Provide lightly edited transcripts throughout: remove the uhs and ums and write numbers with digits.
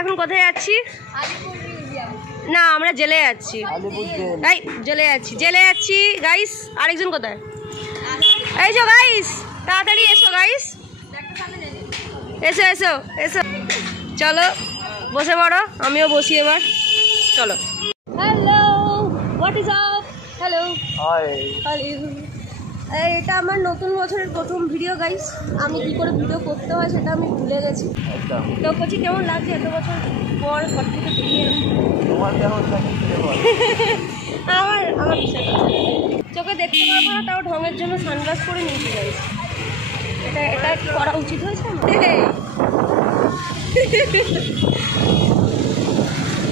এখন কোথায় যাচ্ছি? না, আমরা জেলে যাচ্ছি। জেলে যাচ্ছি গাইস। আরেকজন কোথায়? এই যে গাইস, তাড়াতাড়ি এসো গাইস, এসো এসো এসো, চলো বসে পড়ো, আমিও বসি এবার, চলো। Hello, what is up? Hello, এটা আমার নতুন বছরের প্রথম ভিডিও গাইস। আমি কি করে ভিডিও করতে হয় সেটা আমি ভুলে গেছি। তো বলছি কেমন লাগছে এত বছর পর ঘর থেকে বেরিয়ে? আমার চোখে দেখতে পারবো না, তাও ঢঙের জন্য সানগ্লাস পরে নিয়েছি গাইস। এটা কি করা উচিত হয়েছে?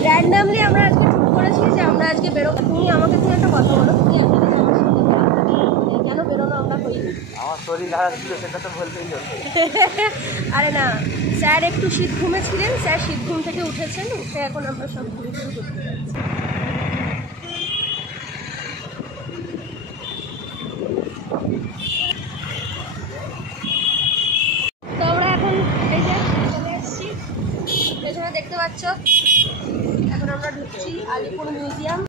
র্যান্ডামলি আমরা আজকে ঠিক করেছি যে আমরা আজকে বেরোবো। তুমি আমাকে তুমি একটা কথা বলো, তুমি কেন বেরোনো আমরা হই? আমার শরীর খারাপ ছিল, সেটা তো বলতেই হতো। আরে না, স্যার একটু শীত ঘুমেছিলেন, স্যার শীত ঘুম থেকে উঠেছেন, উঠে এখন আমরা সব ঘুরে ঘুরে করতে যাচ্ছি। তো আমরা এখন এই যে চলে এসেছি, পেছনে দেখতে পাচ্ছ। এখন আমরা ঢুকছি আলিপুর মিউজিয়াম।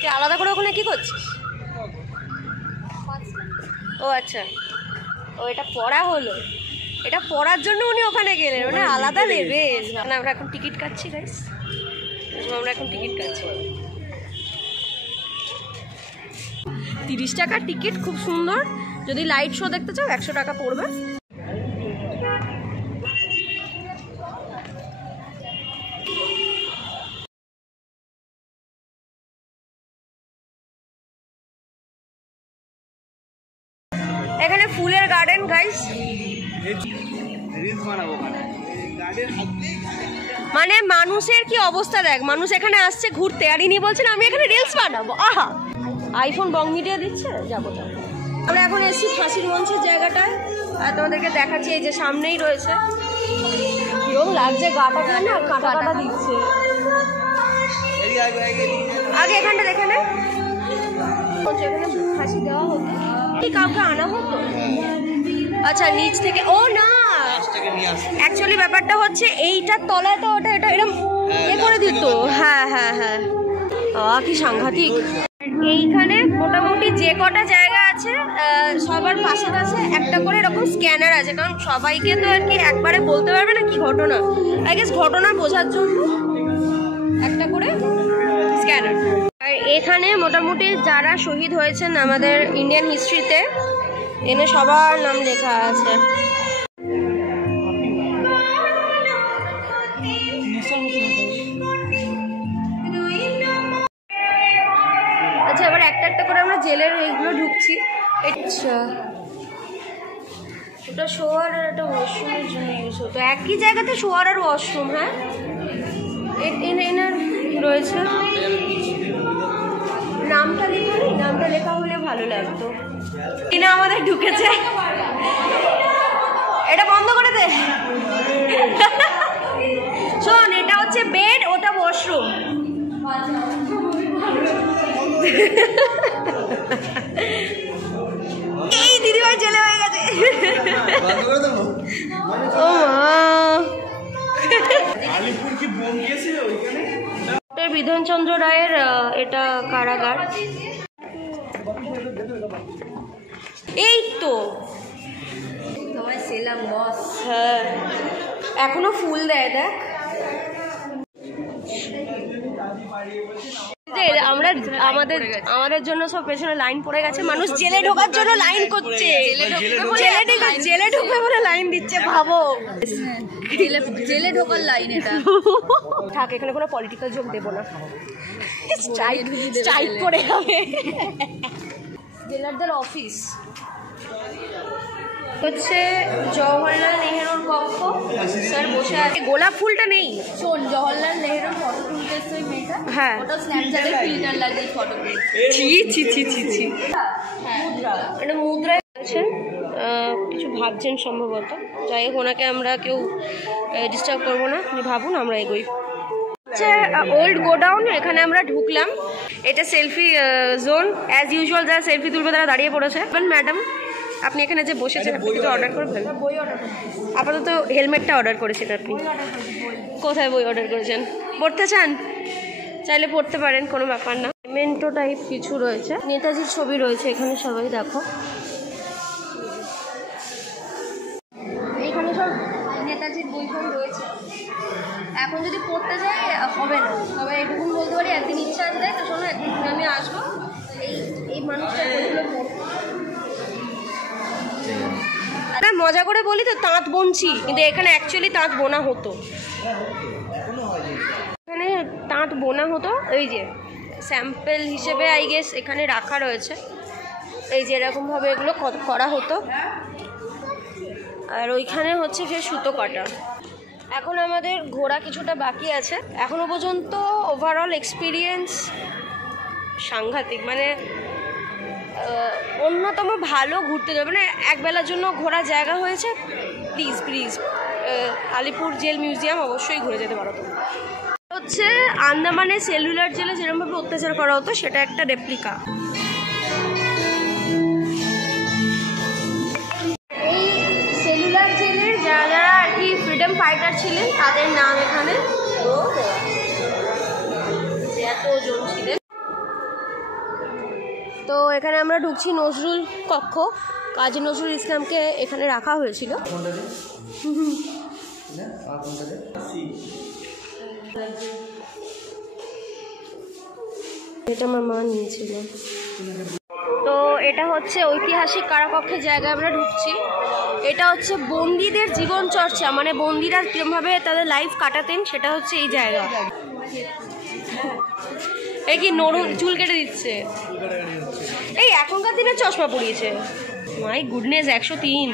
তুই আলাদা করে ওখানে কি করছিস? ও আচ্ছা, ও এটা পড়া হলো, এটা পড়ার জন্য উনি ওখানে গেলেন, মানে আলাদা লেভেল। আমরা এখন টিকিট কাটছি গাইস, আমরা এখন টিকিট কাটছি। 30 টাকার টিকিট, খুব সুন্দর। যদি লাইট শো দেখতে চাও 100 টাকা পড়বে। এখানে ফুলের গার্ডেন গাইস, মানে মানুষের কি অবস্থা দেখ, মানুষ এখানে আসছে ঘুরতে, আর ইনি বলছেন আমি এখানে রিলস বানাবো। আহা, আইফোন বং মিডিয়া দিচ্ছে, যাবো। আমরা এখন এসেছি ফাঁসির মঞ্চের জায়গাটায়, আর তোমাদেরকে দেখাচ্ছি, এই যে সামনেই রয়েছে। কিরম লাগছে গাটাকে না, কাটা কাটা দিচ্ছে। আগে এখানটা দেখে নে, এখানে ফাঁসি দেওয়া হতো, কাউকে আনা হতো। আচ্ছা, নিচ থেকে, ও না, অ্যাকচুয়ালি ব্যাপারটা হচ্ছে এইটার তলায় তো ওটা এটা এরকম করে দিত। হ্যাঁ হ্যাঁ হ্যাঁ, কি সাংঘাতিক। এইখানে মোটামুটি যে কটা জায়গা আছে সবার পাশে পাশে একটা করে এরকম স্ক্যানার আছে, কারণ সবাইকে তো আর কি একবারে বলতে পারবে না কি ঘটনা, আই গেস ঘটনা বোঝার জন্য একটা করে স্ক্যানার। আর এখানে মোটামুটি যারা শহীদ হয়েছেন আমাদের ইন্ডিয়ান হিস্ট্রিতে, এনে সবার নাম লেখা আছে। আচ্ছা, এবার একটা একটা করে আমরা জেলের এইগুলো ঢুকছি। আচ্ছা, এটা শোয়ার আর একটা ওয়াশরুমের জন্য ইউজ হতো, একই জায়গাতে শোয়ার আর ওয়াশরুম। হ্যাঁ, এনার রয়েছে, নামটা লেখা নেই, নামটা লেখা হলে ভালো লাগতো। কিনা আমাদের ঢুকেছে, এটা বন্ধ করে দে। শোন, এটা হচ্ছে বেড, ওটা ওয়াশরুম। এই দিদিভাই জেলে হয়ে গেছে। ও মা, বিধানচন্দ্র রায়ের এটা কারাগার। এই তো হ্যাঁ, এখনো ফুল দেয় দেখ। আমরা আমাদের জন্য সব পেছনে লাইন পড়ে গেছে, মানুষ জেলে ঢোকার জন্য লাইন করছে, জেলে ঢুকবে বলে লাইন দিচ্ছে। ভাবো, জেলে ঢোকার লাইন এটা। থাক, এখানে কোনো পলিটিক্যাল জোক দেবো না, স্ট্রাইক করে হবে। জেলারদের অফিস হচ্ছে জওহরলাল নেহেরুর কক্ষ, স্যার বসে আছে। গোলাপ ফুলটা নেই। শোন, জওহরলাল নেহেরুর ফটো তুলতে এসে মেয়েটা, হ্যাঁ, ওটা স্ন্যাপচ্যাটে ফিল্টার লাগিয়ে ফটো তুলছে। ছি ছি ছি ছি। হ্যাঁ, এটা মুদ্রায় আছে, কিছু ভাবছেন সম্ভবত। যাই হোক, ওনাকে আমরা কেউ ডিস্টার্ব করবো না, আপনি ভাবুন, আমরা এগোই। ওল্ড গোডাউন, এখানে আমরা ঢুকলাম। এটা সেলফি জোন, অ্যাজ ইউজুয়াল যারা সেলফি তুলবে তারা দাঁড়িয়ে পড়েছে। ম্যাডাম আপনি এখানে যে বসেছেন আপনি কিছু অর্ডার করবেন? আপাতত হেলমেটটা অর্ডার করেছেন আপনি। কোথায় বই অর্ডার করেছেন? পড়তে চান? চাইলে পড়তে পারেন, কোনো ব্যাপার না। মেন্টো টাইপ কিছু রয়েছে, নেতাজির ছবি রয়েছে এখানে, সবাই দেখো এখানে সব নেতাজির বই ফই রয়েছে। এখন যদি পড়তে যাই হবে না, তবে এটুকু বলতে পারি একদিন ইচ্ছা আছে তো শোনো, একদিন আমি আসবো, এই মানুষটার বইগুলো পড়বো। না মজা করে বলি তো, তাঁত বুনছি, কিন্তু এখানে অ্যাকচুয়ালি তাঁত বোনা হতো। এখানে তাঁত বোনা হতো, এই যে স্যাম্পল হিসেবে আই গেস এখানে রাখা রয়েছে। এই যে এরকমভাবে এগুলো করা হতো, আর ওইখানে হচ্ছে ফের সুতো কাটা। এখন আমাদের ঘোরা কিছুটা বাকি আছে। এখনো পর্যন্ত ওভারঅল এক্সপিরিয়েন্স সাংঘাতিক, মানে অন্যতম ভালো ঘুরতে যাবে, মানে একবেলার জন্য ঘোরার জায়গা হয়েছে। Please please Alipur jail museum অবশ্যই ঘুরে যেতে পারো। হচ্ছে আন্দামানে সেলুলার জেলে যেরকমভাবে অত্যাচার করা হতো সেটা একটা রেপ্লিকা। এই সেলুলার জেলের যারা যারা আর কি ফ্রিডম ফাইটার ছিলেন তাদের নাম এখানে এতজন ছিলেন। তো এখানে আমরা ঢুকছি নজরুল কক্ষ, কাজী নজরুল ইসলামকে এখানে রাখা হয়েছিল। এটা আমার মা নিয়েছিল। তো এটা হচ্ছে ঐতিহাসিক কারাকক্ষের জায়গায় আমরা ঢুকছি। এটা হচ্ছে বন্দীদের জীবন চর্চা, মানে বন্দীরা কিরমভাবে তাদের লাইফ কাটাতেন সেটা হচ্ছে এই জায়গা। এই কি নরম চুল কেটে দিচ্ছে, এই এখনকার দিনে চশমা পরিয়েছে। মাই গুডনেস, 103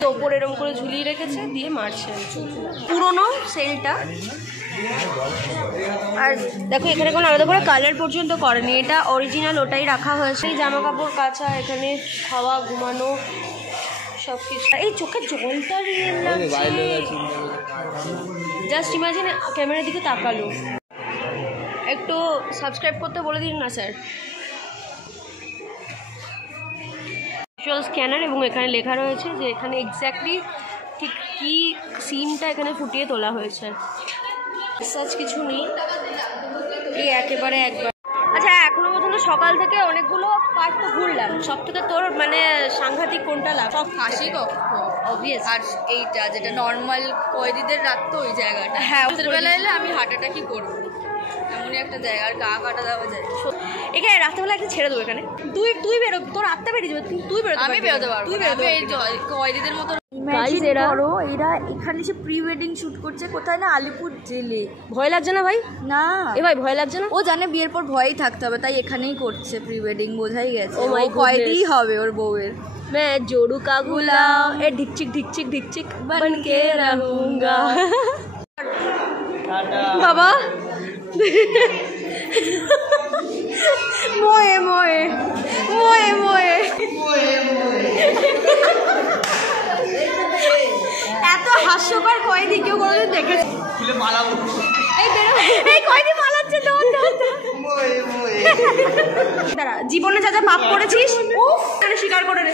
তো ওপর এরকম করে ঝুলিয়ে রেখেছে দিয়ে মারছে। পুরোনো সেলটা। আর দেখো এখানে কোনো আলাদা করে কালার পর্যন্ত করেনি, এটা অরিজিনাল ওটাই রাখা হয়েছে। এই জামা কাপড় কাচা, এখানে খাওয়া ঘুমানো সব কিছু। এই চোখের জলটা রিয়েল লাগছে, জাস্ট ইমাজিন ক্যামেরার দিকে তাকালো। একটু সাবস্ক্রাইব করতে বলে দিন না স্যার। ভিজুয়াল স্ক্যানার, এবং এখানে লেখা রয়েছে যে এখানে এক্স্যাক্টলি ঠিক কী সিনটা এখানে ফুটিয়ে তোলা হয়েছে। রিসার্চ কিছু নেই, এই একেবারে একবার। আচ্ছা এখনো পর্যন্ত সকাল থেকে অনেকগুলো পার্ট তো ঘুরলাম, সব থেকে তোর মানে সাংঘাতিক কোনটা লাগে? সব ফাঁসি কক্ষ অবভিয়াস, আর এইটা যেটা নর্মাল কয়েদিদের রাখতো ওই জায়গাটা। হ্যাঁ, রাত্রেবেলা এলে আমি হার্ট অ্যাটাকই করবো, এমনই একটা জায়গা, আর গা কাটা দেওয়া যায়। এখানে রাত্রেবেলা একটা ছেড়ে দেবো এখানে, তুই বেরো, তোর আত্মা বেরিয়ে যাবে, তুই বেরোতে আমি বেরোতে পারবো, তুই বেরোতে কয়েদিদের মতো। এরা এখানে এসে প্রি ওয়েডিং শুট করছে কোথায় না, আলিপুর জেলে। ভয় লাগছে না ভাই? না এ ভাই ভয় লাগছে না? ও জানে বিয়ের পর ভয়ই থাকতে হবে, তাই এখানেই করছে প্রি ওয়েডিং, বোঝাই গেছে। Oh my ও কয়েদি হবে ওর বউয়ের। मैं जोड़ू का गुलाम ए ढिकचिक ढिकचिक ढिकचिक बन के रहूंगा। बाबा मोए मोए मोए मोए এত হাস্যকর কয়েদি কেউ কোনোদিন দেখেছে? এই বেরো, এই কয়েদি পালাচ্ছে, দাঁড়া, জীবনে যা যা পাপ করেছিস স্বীকার করে রে।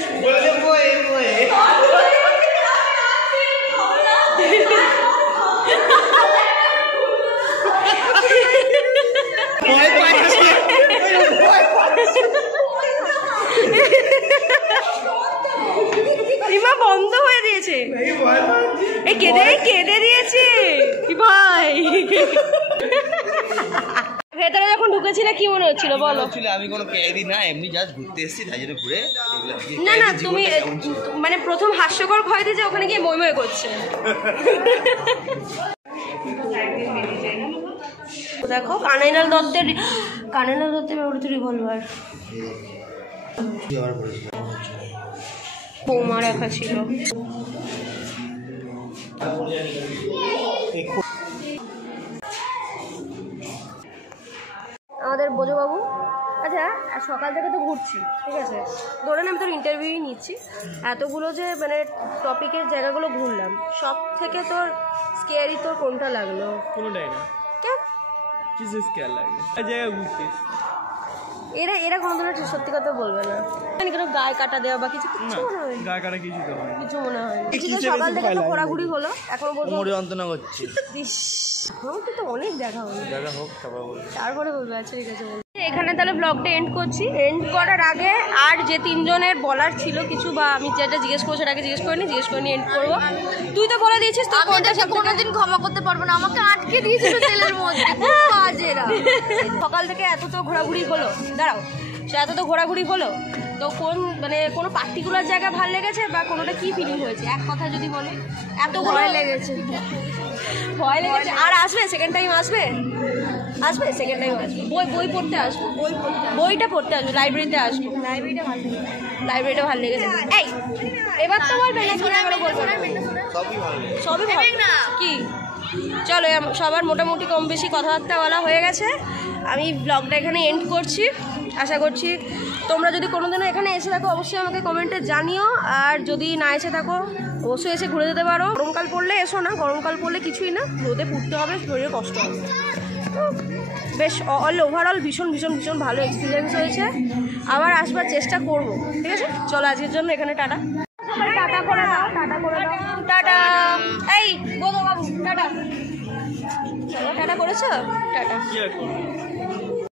রিমা বন্ধ হয়ে দিয়েছে, এই কেঁদে দিয়েছে ভাই। ভেতরে যখন ঢুকেছিলে কি মনে হচ্ছিল বলো? আমি কোনো কয়েদি না, এমনি জাস্ট ঘুরতে এসেছি, তাই জন্য ঘুরে। না না, তুমি মানে প্রথম হাস্যকর কয়েদি যে ওখানে গিয়ে মই মই করছে। দেখো কানাইলাল দত্তের ব্যবহৃত রিভলভার বৌমা রাখা ছিল। আমাদের বোঝবাবু, আচ্ছা সকাল থেকে তো ঘুরছি, ঠিক আছে, ধরে আমি তোর ইন্টারভিউই নিচ্ছি, এতগুলো যে মানে টপিকের জায়গাগুলো ঘুরলাম, সব থেকে তোর স্কেয়ারি তোর কোনটা লাগলো? কোনোটাই না। কেন? কিছু স্কেয়ার লাগে, জায়গা ঘুরছিস এরা কোনোদিনও সত্যি কথা বলবে না, মানে কেন গায়ে কাটা দেওয়া বা কিছু কিছু মনে হয় গায়ে কাটা কিছু তো হয় কিছু মনে হয় না। কিছু সকাল থেকে তো ঘোরাঘুরি হলো, এখন বলবো কোমরে যন্ত্রণা করছে। আমাকে তো অনেক দেখা হলো, দেখা হোক তারপরে বলবে। আচ্ছা ঠিক আছে বলবো। এখানে তাহলে ব্লগটা এন্ড করছি। এন্ড করার আগে আর যে তিনজনের বলার ছিল কিছু, বা আমি যেটা জিজ্ঞেস করবো সেটাকে জিজ্ঞেস করিনি এন্ড করবো। তুই তো বলে দিয়েছিস তো, কোনটা কোনোদিন ক্ষমা করতে পারবো না, আমাকে আটকে দিয়েছিল তেলের মধ্যে। বাজেরা সকাল থেকে এত তো ঘোরাঘুরি হলো, দাঁড়াও, সে এত তো ঘোরাঘুরি হলো, তো কোন মানে কোনো পার্টিকুলার জায়গা ভালো লেগেছে বা কোনোটা কি ফিলিং হয়েছে এক কথা যদি বলো? এত ভয় লেগেছে, ভয় লেগেছে। আর আসবে সেকেন্ড টাইম আসবে সেকেন্ড টাইম আসবে। বই পড়তে আসবো, বইটা পড়তে আসবো, লাইব্রেরিতে আসবো। লাইব্রেরিটা ভালো লেগেছে। এই এবার তো বলবে না, শোনা করে বলবো না, সবই ভালো কি। চলো সবার মোটামুটি কম বেশি কথাবার্তা বলা হয়ে গেছে, আমি ব্লগটা এখানে এন্ড করছি। আশা করছি তোমরা যদি কোনোদিনও এখানে এসে থাকো অবশ্যই আমাকে কমেন্টে জানিও, আর যদি না এসে থাকো অবশ্যই এসে ঘুরে যেতে পারো। গরমকাল পড়লে এসো না, গরমকাল পড়লে কিছুই না, রোদে পুড়তে হবে, শরীরে কষ্ট হবে। তো বেশ ওভারঅল ভীষণ ভীষণ ভীষণ ভালো এক্সপিরিয়েন্স হয়েছে, আবার আসবার চেষ্টা করব। ঠিক আছে, চলো আজকের জন্য এখানে টাটা। টাটা করে দাও, টাটা করে দাও, টাটা। এই গোদো বাবু টাটা, টাটা করেছো, টাটা।